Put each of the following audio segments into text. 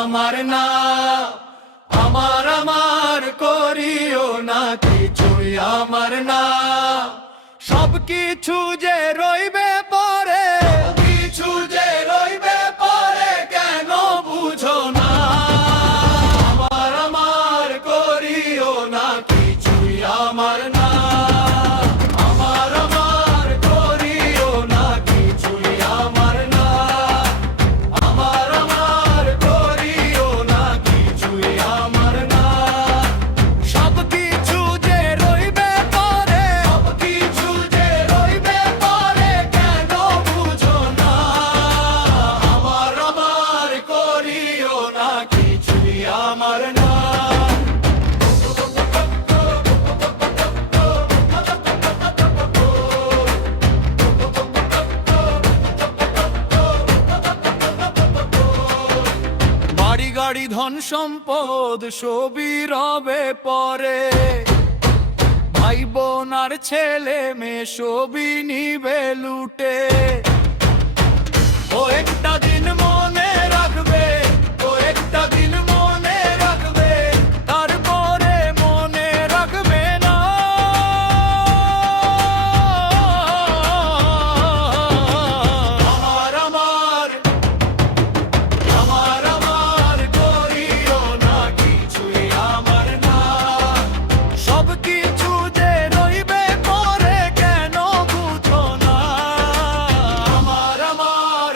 আমার না, আমার আমার করিও না, কিছুই আমার না। সব কিছু যে রইবে পরে, কিছু যে রইবে পরে, কেন বুঝো না? আমার আমার করিও না, কিছুই আমার না। আমার আমার করিও না, কিছুই আমার না। আমার আমার করিও না, কিছুই আমার না। সব কিছু যে রইবে পরে, সব কিছু যে রইবে পরে, কেন বুঝো না? আমার আমার করিও না, কিছুই আমার না। বাড়ি গাড়ি ধন সম্পদ সবই রবে পরে, ভাই বোন আর ছেলে মেয়ে সবই নিবে লুটে। ও একটা দিন মনে রাখবে, ও একটা দিন মনে রাখবে, তারপরে মনে রাখবে না। আমার আমার, আমার আমার করিও না, কিছুই আমার না। সব কিছু যে রইবে পরে, কেন বুঝো না? আমার আমার,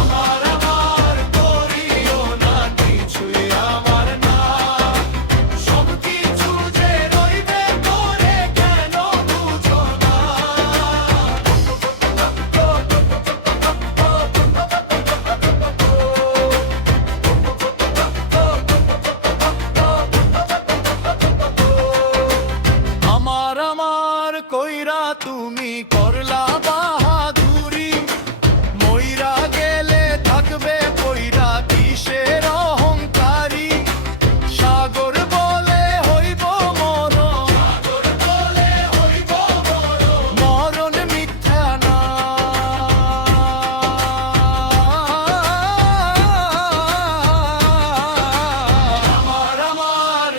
আমার আমার করিও না, কিছুই আমার না। সব কিছু যে রইবে পরে, কেন বুঝো না? আমার আমার কইরা তুমি করলা বাহাদুরি, মইরা গেলে থাকবে পইরা কিসের অহংকারী। সাগর বলে হইব মরণ, সাগর বলে হইব মরণ, মরণ মিথ্যা না। আমার আমার,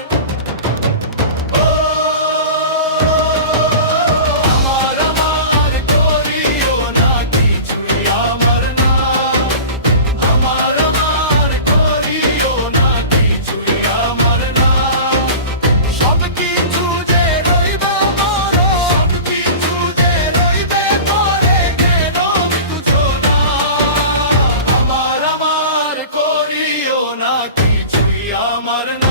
আমার আমার করিও না, কিছুই আমার না। আমার আমার করিও না, কিছুই আমার না। সব কিছু যে রইব মরণ, সব কিছু যে রইবে পরে, কেন বুঝো না? আমার আমার করিও না, কিছুই আমার না।